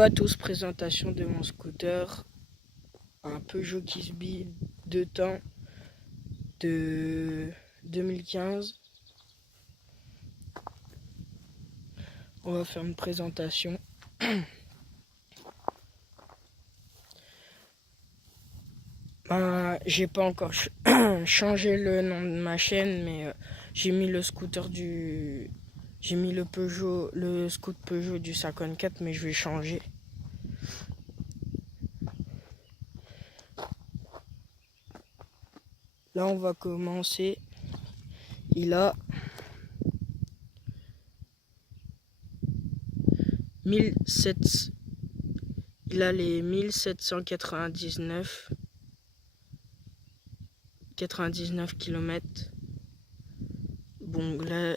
Bonjour à tous, présentation de mon scooter, un Peugeot Kisby 2 temps de 2015. On va faire une présentation. J'ai pas encore changé le nom de ma chaîne, mais j'ai mis le scooter j'ai mis le scoot Peugeot du 54, mais je vais changer. Là, on va commencer. Il a 1700. Il a les 1799 km. Bon, là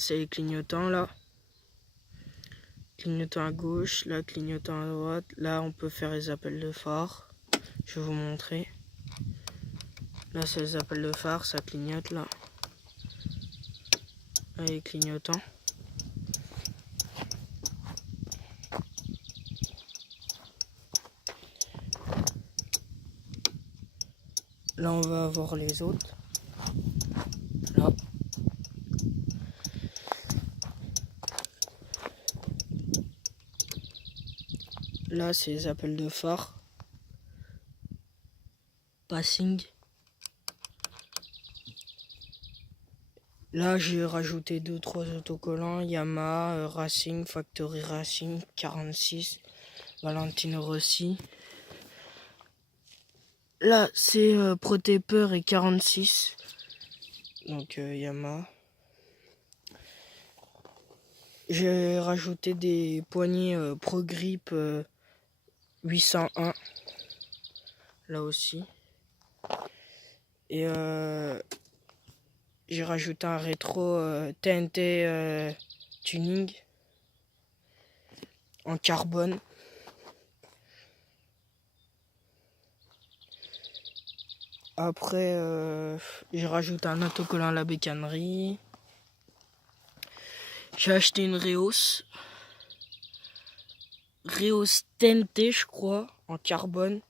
c'est les clignotants, là. Clignotant à gauche, là, clignotant à droite. Là, on peut faire les appels de phare. Je vais vous montrer. Là, c'est les appels de phare, ça clignote, là. Là, les clignotants. Là, on va avoir les autres. Là. Là, c'est les appels de phare. Passing. Là, j'ai rajouté 2-3 autocollants. Yamaha, Racing, Factory Racing, 46, Valentino Rossi. Là, c'est Protépeur et 46. Donc, Yamaha. J'ai rajouté des poignées Pro Grip 801. Là aussi. Et j'ai rajouté un rétro TNT tuning en carbone. Après, j'ai rajouté un autocollant à la bécannerie. J'ai acheté une Reos TNT, je crois, en carbone.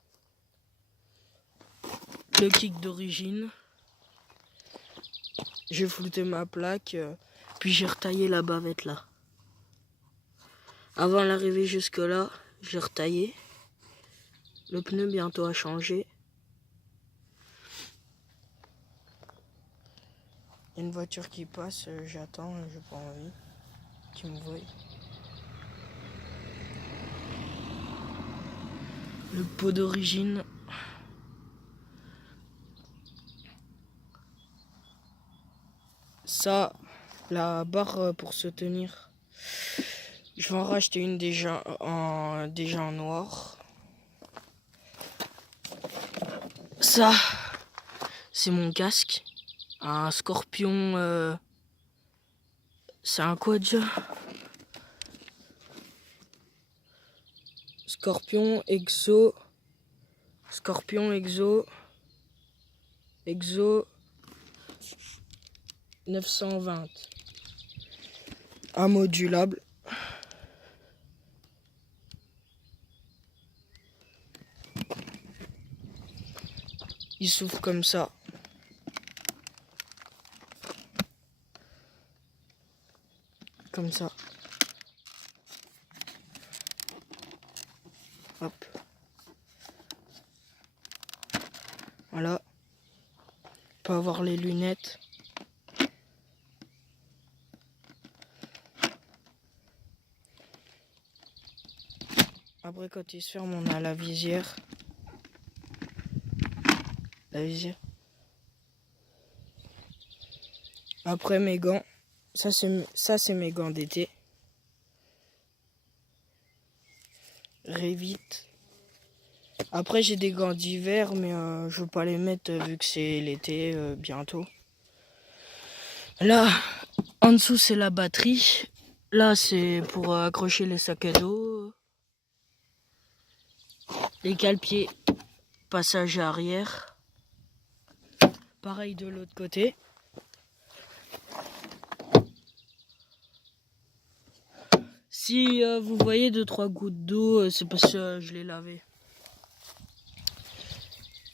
Le kick d'origine. J'ai flouté ma plaque, puis j'ai retaillé la bavette là. Avant l'arrivée jusque là, j'ai retaillé. Le pneu bientôt à changer. Il y a une voiture qui passe, j'attends, j'ai pas envie qu'il me voie. Le pot d'origine. Ça, la barre pour se tenir. Je vais en racheter une déjà en noir. Ça, c'est mon casque. Un Scorpion. C'est un quoi déjà? Scorpion Exo 920. Un modulable. Il s'ouvre comme ça. Comme ça. Hop. Voilà. On peut avoir les lunettes. Après, quand il se ferme, on a la visière. La visière. Après, mes gants. Ça, c'est mes gants d'été. Revit. Après, j'ai des gants d'hiver, mais je veux pas les mettre vu que c'est l'été bientôt. Là, en dessous, c'est la batterie. Là, c'est pour accrocher les sacs à dos. Les cale-pieds, passage arrière. Pareil de l'autre côté. Si vous voyez 2-3 gouttes d'eau, c'est parce que je l'ai lavé.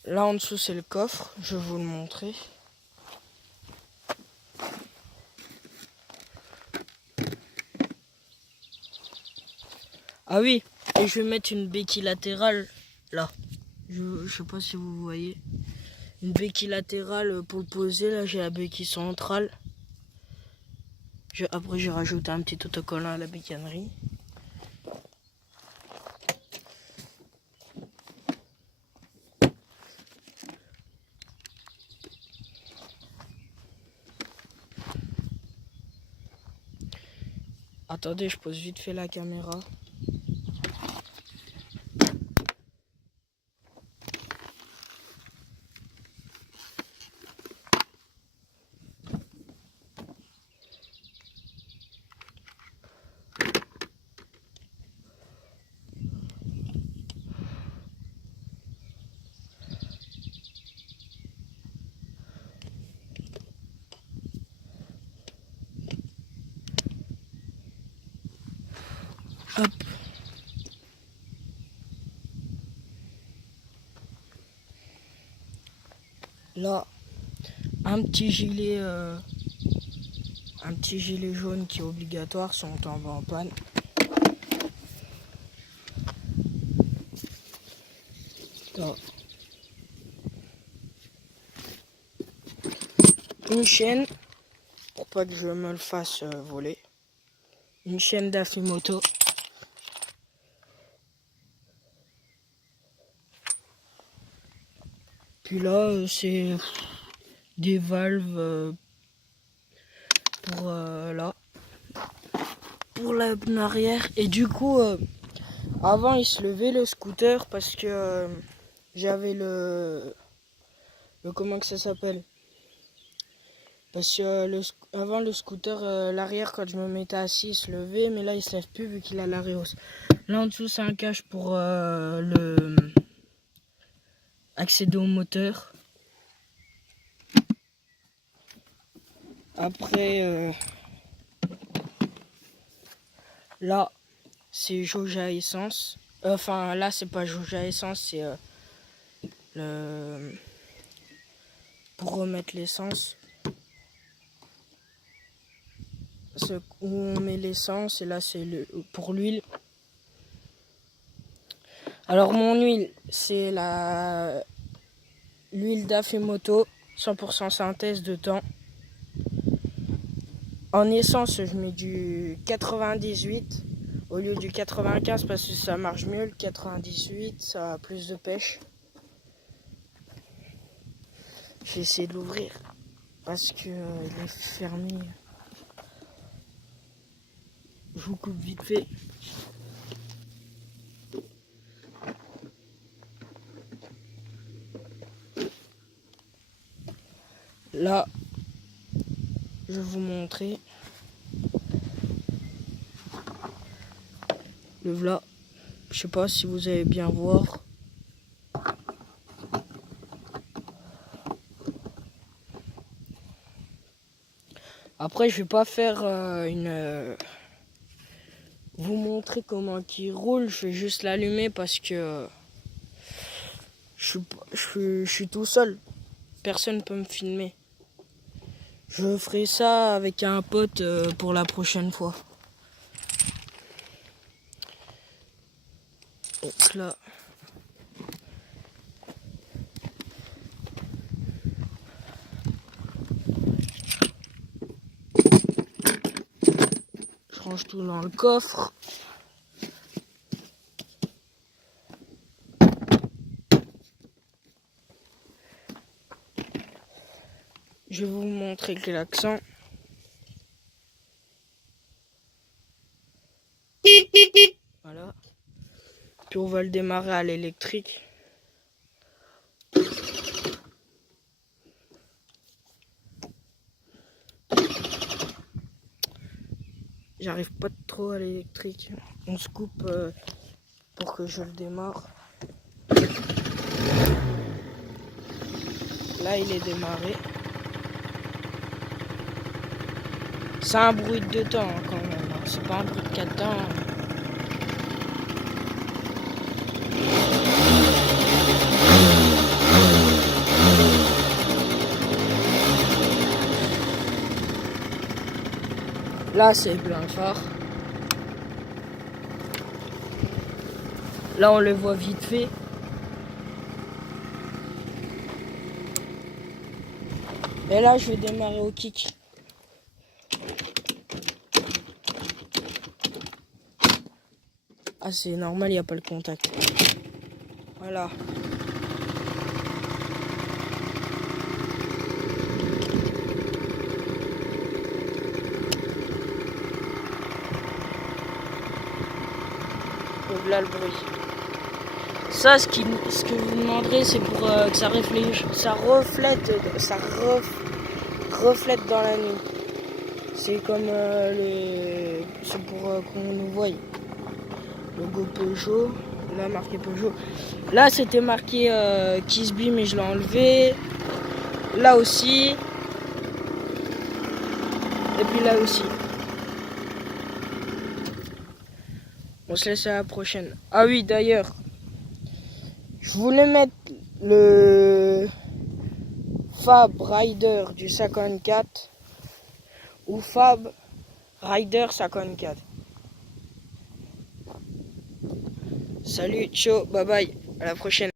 Là en dessous c'est le coffre, je vais vous le montrer. Ah oui, et je vais mettre une béquille latérale là. Je sais pas si vous voyez. Une béquille latérale pour le poser, là j'ai la béquille centrale. Après j'ai rajouté un petit autocollant à la bécannerie. Attendez, je pose vite fait la caméra. Hop. Là, un petit gilet jaune qui est obligatoire si on tombe en panne. Là. Une chaîne pour pas que je me le fasse voler. Une chaîne d'Afimoto. Puis là, c'est des valves pour là, pour la pneu arrière. Et du coup, avant il se levait le scooter parce que j'avais le comment que ça s'appelle? Parce que avant le scooter, l'arrière quand je me mettais assis il se levait, mais là il se lève plus vu qu'il a l'arrêt hausse. Là en dessous c'est un cache pour le accéder au moteur. Après, là, c'est jauge à essence. Enfin, là, c'est pas jauge à essence, c'est le pour remettre l'essence. Où on met l'essence, et là, c'est pour l'huile. Alors, mon huile, c'est l'huile d'Afimoto, 100% synthèse de temps. En essence, je mets du 98 au lieu du 95 parce que ça marche mieux. Le 98, ça a plus de pêche. J'ai essayé de l'ouvrir parce que il est fermé. Je vous coupe vite fait. Là, je vais vous montrer. Le voilà. Je sais pas si vous allez bien voir. Après, je vais pas faire vous montrer comment il roule. Je vais juste l'allumer parce que je suis tout seul. Personne ne peut me filmer. Je ferai ça avec un pote pour la prochaine fois. Donc là. Je range tout dans le coffre. Je vais vous montrer le klaxon. Voilà. Puis on va le démarrer à l'électrique. J'arrive pas trop à l'électrique. On se coupe pour que je le démarre. Là, il est démarré. C'est un bruit de temps quand même. C'est pas un bruit de catin. Là, c'est plein phare. Là, on le voit vite fait. Et là, je vais démarrer au kick. Ah, c'est normal, il n'y a pas le contact. Voilà. Donc là, le bruit. Ça, ce que vous demanderez, c'est pour que ça reflète dans la nuit. C'est comme c'est pour qu'on nous voie. Logo Peugeot, là marqué Peugeot. Là, c'était marqué Kisby, mais je l'ai enlevé. Là aussi. Et puis là aussi. On se laisse à la prochaine. Ah oui, d'ailleurs. Je voulais mettre le Fab Rider du 54 ou Fab Rider 54. Salut, ciao, bye bye, à la prochaine.